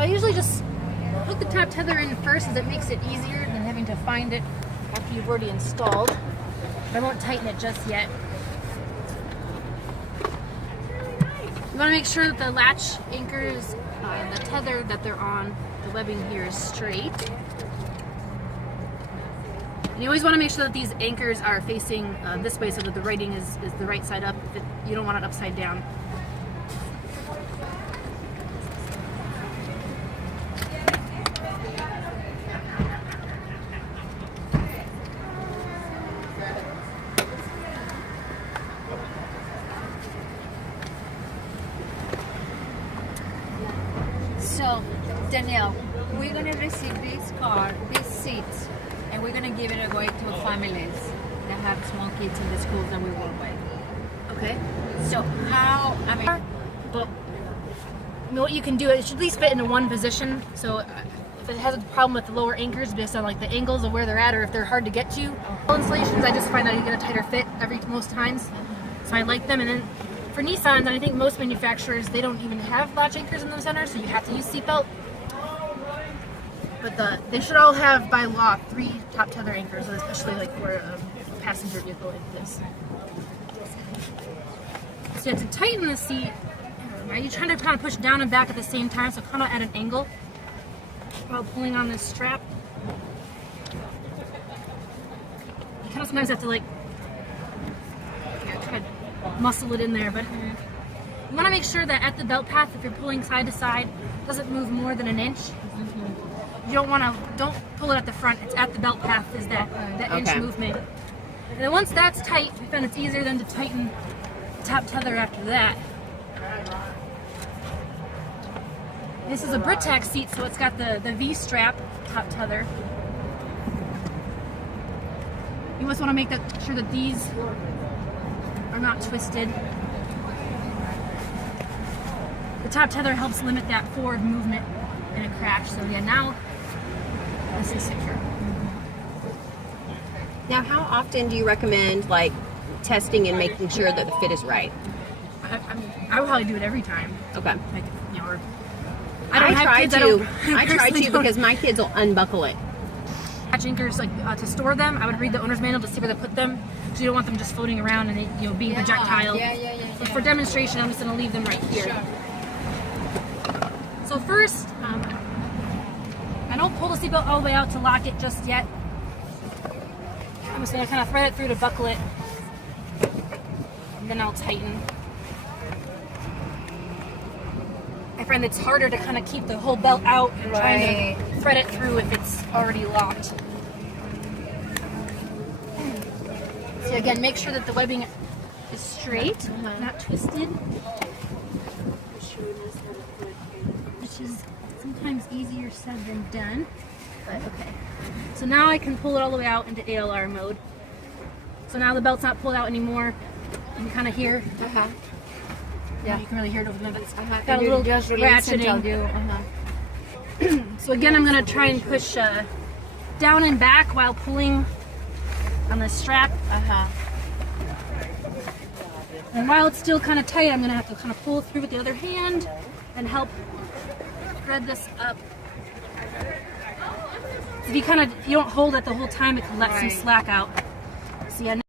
I usually just hook the top tether in first, as it makes it easier than having to find it after you've already installed. But I won't tighten it just yet. You want to make sure that the latch anchors, the tether that they're on, the webbing here is straight. And you always want to make sure that these anchors are facing this way so that the writing is the right side up. You don't want it upside down. So, Danielle, we're going to receive these seats, and we're going to give it away to families that have small kids in the schools that we work with. Okay. So, But what you can do, it should at least fit into one position. So if it has a problem with the lower anchors based on like the angles of where they're at, or if they're hard to get to, all installations I just find that you get a tighter fit most times. So I like them. And then for Nissan, and I think most manufacturers, they don't even have latch anchors in the center, so you have to use seatbelt. But they should all have, by law, 3 top tether anchors, especially like for a passenger vehicle like this. So to tighten the seat, you're trying to kind of push down and back at the same time, so kind of at an angle while pulling on this strap. You kind of sometimes have to like try to muscle it in there, but you want to make sure that at the belt path, if you're pulling side to side, it doesn't move more than 1 inch. You don't pull it at the front. It's at the belt path is that inch movement. And then once that's tight, then it's easier then to tighten the top tether after that. This is a Britax seat, so it's got the V-strap top tether. You just want to make sure that these are not twisted. The top tether helps limit that forward movement in a crash. So yeah, now this is secure. Now, how often do you recommend like testing and making sure that the fit is right? I would probably do it every time. Okay. Like, you know, or I try to because my kids will unbuckle it. Latch anchors, like to store them, I would read the owner's manual to see where to put them, because you don't want them just floating around and being projectile. But for demonstration, I'm just going to leave them right here. Sure. So first, I don't pull the seatbelt all the way out to lock it just yet. I'm just going to kind of thread it through to buckle it, and then I'll tighten. I find it's harder to kind of keep the whole belt out and trying to thread it through if it's already locked. So again, make sure that the webbing is straight, not twisted. Which is sometimes easier said than done, but okay. So now I can pull it all the way out into ALR mode. So now the belt's not pulled out anymore. You can kind of hear. Yeah, you can really hear it over the minutes. Got a little ratcheting. So again, I'm going to try and push down and back while pulling on the strap. And while it's still kind of tight, I'm going to have to kind of pull through with the other hand and help thread this up. If you don't hold it the whole time, it can let some slack out. So yeah.